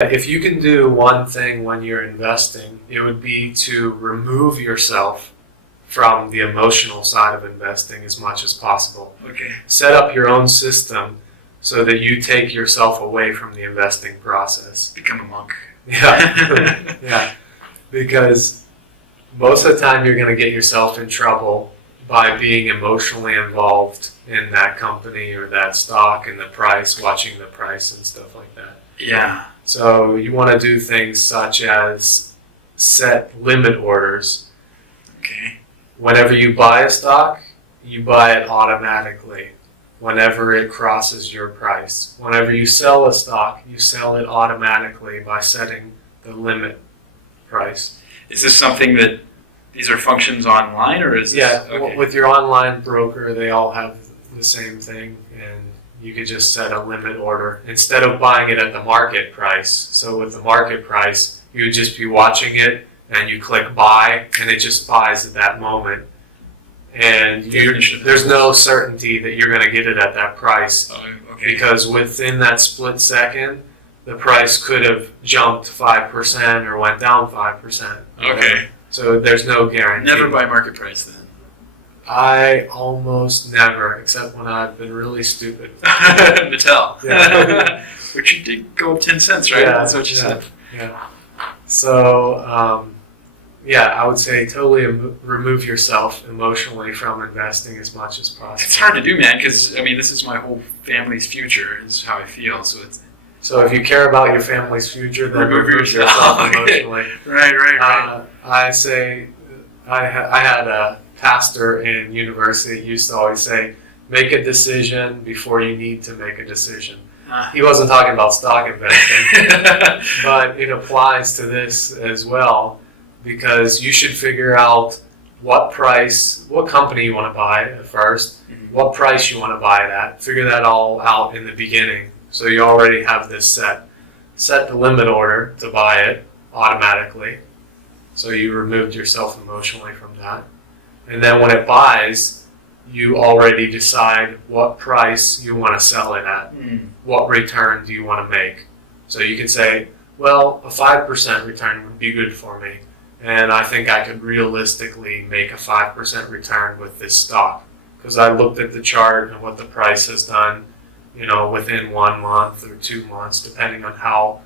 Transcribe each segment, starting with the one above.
If you can do one thing when you're investing, it would be to remove yourself from the emotional side of investing as much as possible. Okay. Set up your own system so that you take yourself away from the investing process. Become a monk. Yeah. Yeah. Because most of the time you're going to get yourself in trouble by being emotionally involved in that company or that stock and the price, watching the price and stuff like that. Yeah. So you want to do things such as set limit orders. Okay. Whenever you buy a stock, you buy it automatically whenever it crosses your price. Whenever you sell a stock, you sell it automatically by setting the limit price. Is this something that these are functions online, or is this? Yeah, Okay. with your online broker, they all have the same thing, and you could just set a limit order instead of buying it at the market price. So with the market price, you would just be watching it and you click buy and it just buys at that moment. And there's no certainty that you're going to get it at that price Oh, okay. because within that split second, the price could have jumped 5% or went down 5%. Okay. So there's no guarantee. Never buy market price then. I almost never, except when I've been really stupid. Mattel. Yeah. Which you did go up 10 cents, right? Yeah, That's what you said. Yeah. So, yeah, I would say totally remove yourself emotionally from investing as much as possible. It's hard to do, man, because I mean, this is my whole family's future. Is how I feel. So it's So if you care about your family's future, then Remove remove yourself. yourself Okay. emotionally. right. I say, I had a pastor in university that used to always say, make a decision before you need to make a decision. He wasn't talking about stock investing, but it applies to this as well because you should figure out what company you want to buy at first, what price you want to buy it at, figure that all out in the beginning so you already have this set. Set the limit order to buy it automatically so you removed yourself emotionally from that. And then when it buys, you already decide what price you want to sell it at. What return do you want to make? So you can say, well, a 5% return would be good for me. And I think I could realistically make a 5% return with this stock. Because I looked at the chart and what the price has done, within 1 month or 2 months, depending on how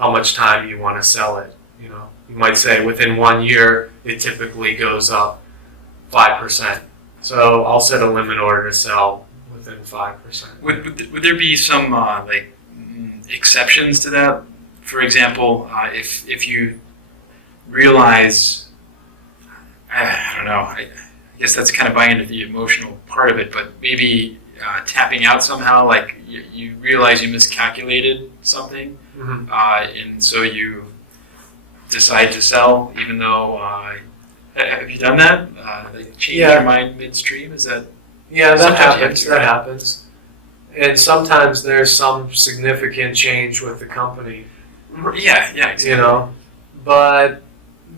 much time you want to sell it. You might say within 1 year, it typically goes up 5%. So I'll set a limit order to sell within 5%. Would there be some exceptions to that? For example, if you realize, I don't know, I guess that's kind of buying into the emotional part of it, but maybe tapping out somehow, like you realize you miscalculated something, Mm-hmm. and so you decide to sell, even though. Have you done that? Like change your mind midstream? Is that? Yeah, that Sometimes you have happens. to, That right? happens. And sometimes there's some significant change with the company, Yeah, exactly. But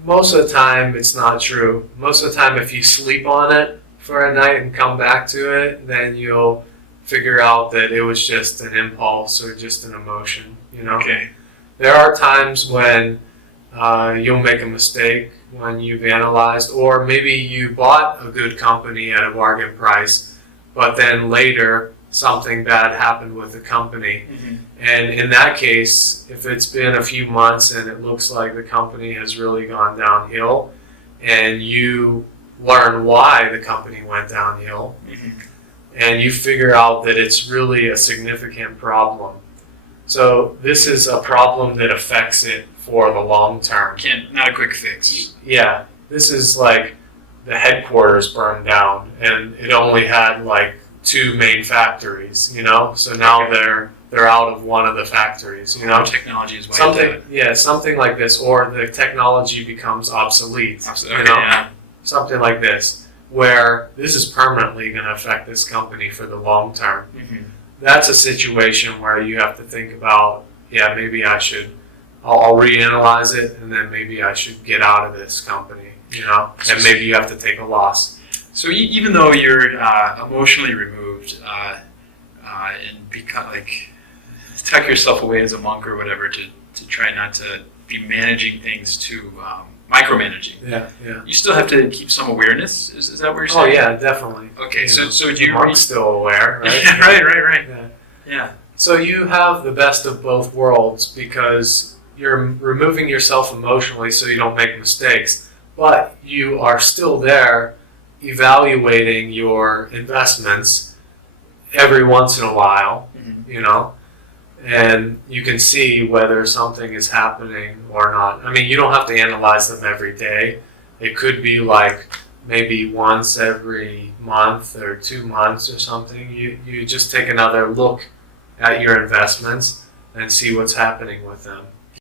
most of the time it's not true. Most of the time if you sleep on it for a night and come back to it, then you'll figure out that it was just an impulse or just an emotion, Okay. There are times when you'll make a mistake when you've analyzed, or maybe you bought a good company at a bargain price, but then later something bad happened with the company. Mm-hmm. And in that case, if it's been a few months and it looks like the company has really gone downhill, and you learn why the company went downhill, Mm-hmm. and you figure out that it's really a significant problem. So this is a problem that affects it for the long term. Not a quick fix. Yeah, this is like the headquarters burned down and it only had like 2 main factories, So now Okay. they're out of one of the factories, Technology is wiped out. Something like this, or the technology becomes obsolete, Okay, yeah. Something like this, where this is permanently going to affect this company for the long term. Mm-hmm. That's a situation where you have to think about, maybe I'll reanalyze it, and then maybe I should get out of this company, and maybe you have to take a loss. So even though you're emotionally removed and become like tuck yourself away as a monk or whatever to to try not to be managing things to micromanaging. Yeah, yeah. You still have to keep some awareness. Is that what you're Oh saying? yeah, definitely. Okay, You so know, so do the you? monk's still aware, right? right. Yeah. Yeah. So you have the best of both worlds because you're removing yourself emotionally so you don't make mistakes, but you are still there evaluating your investments every once in a while, Mhm. you know, and you can see whether something is happening or not. I mean, you don't have to analyze them every day. It could be like maybe once every month or 2 months or something. You just take another look at your investments and see what's happening with them.